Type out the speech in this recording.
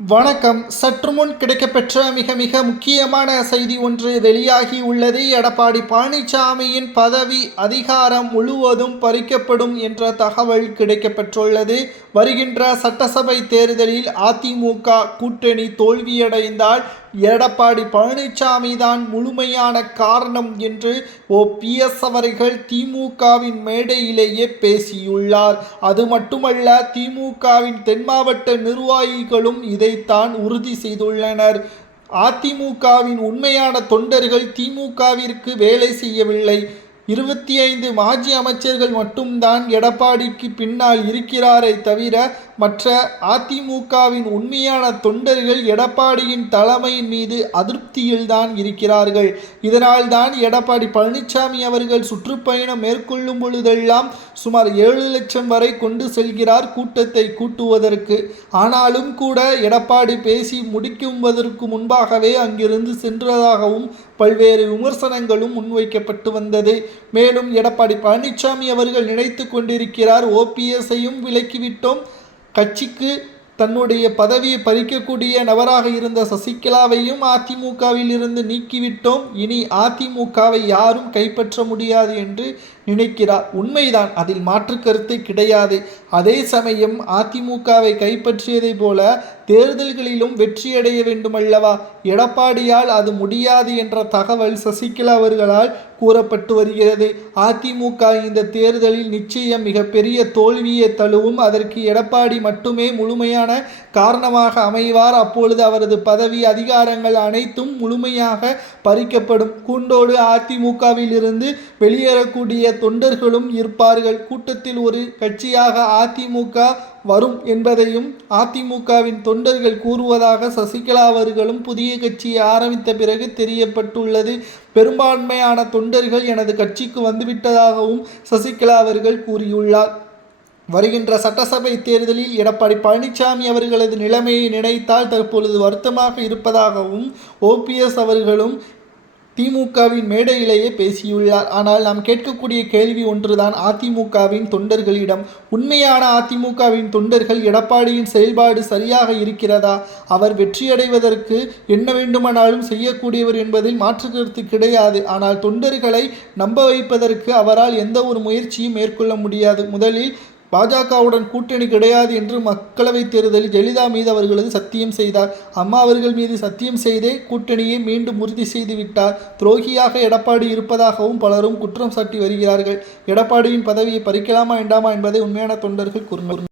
வணக்கம். சற்று முன் கிடைக்கப்பெற்ற மிக மிக முக்கியமான செய்தி ஒன்று வெளியாகி உள்ளது. எடப்பாடி பழனிசாமியின் பதவி அதிகாரம் முழுவதும் பறிக்கப்படும் என்ற தகவல் கிடைக்கப்பெற்றுள்ளது. வருகின்ற சட்டசபை தேர்தலில் அதிமுக கூட்டணி தோல்வியடைந்தால் எடப்பாடி பழனிசாமி தான் முழுமையான காரணம் என்று OPS அவர்கள் திமுகவின் மேடையிலேயே பேசியுள்ளார். அது மட்டுமல்ல, திமுகவின் தென் மாவட்ட நிர்வாகிகளும் இதைத்தான் உறுதி செய்துள்ளனர். அதிமுகவின் உண்மையான தொண்டர்கள் திமுகவிற்கு வேலை செய்யவில்லை. 25 மாஜி அமைச்சர்கள் மட்டும்தான் எடப்பாடிக்கு பின்னால் இருக்கிறாரை தவிர மற்ற அதிமுகவின் உண்மையான தொண்டர்கள் எடப்பாடியின் தலைமையின் மீது அதிருப்தியில்தான் இருக்கிறார்கள். இதனால் தான் எடப்பாடி பழனிசாமி அவர்கள் சுற்றுப்பயணம் மேற்கொள்ளும் பொழுதெல்லாம் சுமார் 7 லட்சம் வரை கொண்டு செல்கிறார் கூட்டத்தை கூட்டுவதற்கு. ஆனாலும் கூட எடப்பாடி பேசி முடிக்குவதற்கு முன்பாகவே அங்கிருந்து சென்றதாகவும் பல்வேறு விமர்சனங்களும் முன்வைக்கப்பட்டு வந்தது. மேலும் எடப்பாடி பழனிசாமி அவர்கள் நினைத்து கொண்டிருக்கிறார், OPSஐயும் விலக்கிவிட்டோம், கட்சிக்கு தன்னுடைய பதவியை பறிக்கக்கூடிய நபராக இருந்த சசிகலாவையும் அதிமுகவில் இருந்து நீக்கிவிட்டோம், இனி அதிமுகவை யாரும் கைப்பற்ற முடியாது என்று நினைக்கிறார். உண்மைதான், அதில் மாற்று கருத்து கிடையாது. அதே சமயம் அதிமுகவை கைப்பற்றியதை போல தேர்தல்களிலும் வெற்றியடைய வேண்டுமல்லவா? எடப்பாடியால் அது முடியாது என்ற தகவல் சசிகலா அவர்களால் கூறப்பட்டு வருகிறது. அதிமுக இந்த தேர்தலில் நிச்சயம் மிகப்பெரிய தோல்வியை தழுவும். அதற்கு எடப்பாடி மட்டுமே முழுமையான காரணமாக அமைவார். அப்பொழுது அவரது பதவி அதிகாரங்கள் அனைத்தும் முழுமையாக பறிக்கப்படும். கூண்டோடு அதிமுகவில் இருந்து வெளியேறக்கூடிய தொண்டர்களும் இருப்பார்கள். கூட்டத்தில் ஒரு கட்சியாக அதிமுக வரும் என்பதையும் அதிமுகவின் தொண்டர்கள் கூறுவதாக சசிகலா அவர்களும் புதிய கட்சியை ஆரம்பித்த பிறகு தெரியப்பட்டுள்ளது. பெரும்பான்மையான தொண்டர்கள் எனது கட்சிக்கு வந்துவிட்டதாகவும் சசிகலா அவர்கள் கூறியுள்ளார். வருகின்ற சட்டசபை தேர்தலில் எடப்பாடி பழனிசாமி அவர்களது நிலைமையை நினைத்தால் தற்பொழுது வருத்தமாக இருப்பதாகவும் OPS அவர்களும் திமுகவின் மேடையிலேயே பேசியுள்ளார். ஆனால் நாம் கேட்கக்கூடிய கேள்வி ஒன்றுதான், அதிமுகவின் தொண்டர்களிடம். உண்மையான அதிமுகவின் தொண்டர்கள் எடப்பாடியின் செயல்பாடு சரியாக இருக்கிறதா? அவர் வெற்றியடைவதற்கு என்ன வேண்டுமானாலும் செய்யக்கூடியவர் என்பதில் மாற்று கருத்து கிடையாது. ஆனால் தொண்டர்களை நம்ப வைப்பதற்கு அவரால் எந்த ஒரு முயற்சியும் மேற்கொள்ள முடியாது. முதலில் பாஜகவுடன் கூட்டணி கிடையாது என்று மக்களவைத் தேர்தலில் ஜெயலலிதா மீது அவர்களது சத்தியம் செய்தார். அம்மா அவர்கள் மீது சத்தியம் செய்தே கூட்டணியை மீண்டும் உறுதி செய்து விட்டார். துரோகியாக எடப்பாடி இருப்பதாகவும் பலரும் குற்றம் சாட்டி வருகிறார்கள். எடப்பாடியின் பதவியை பறிக்கலாமா வேண்டாமா என்பதை உண்மையான தொண்டர்கள் கூறுகிறார்கள்.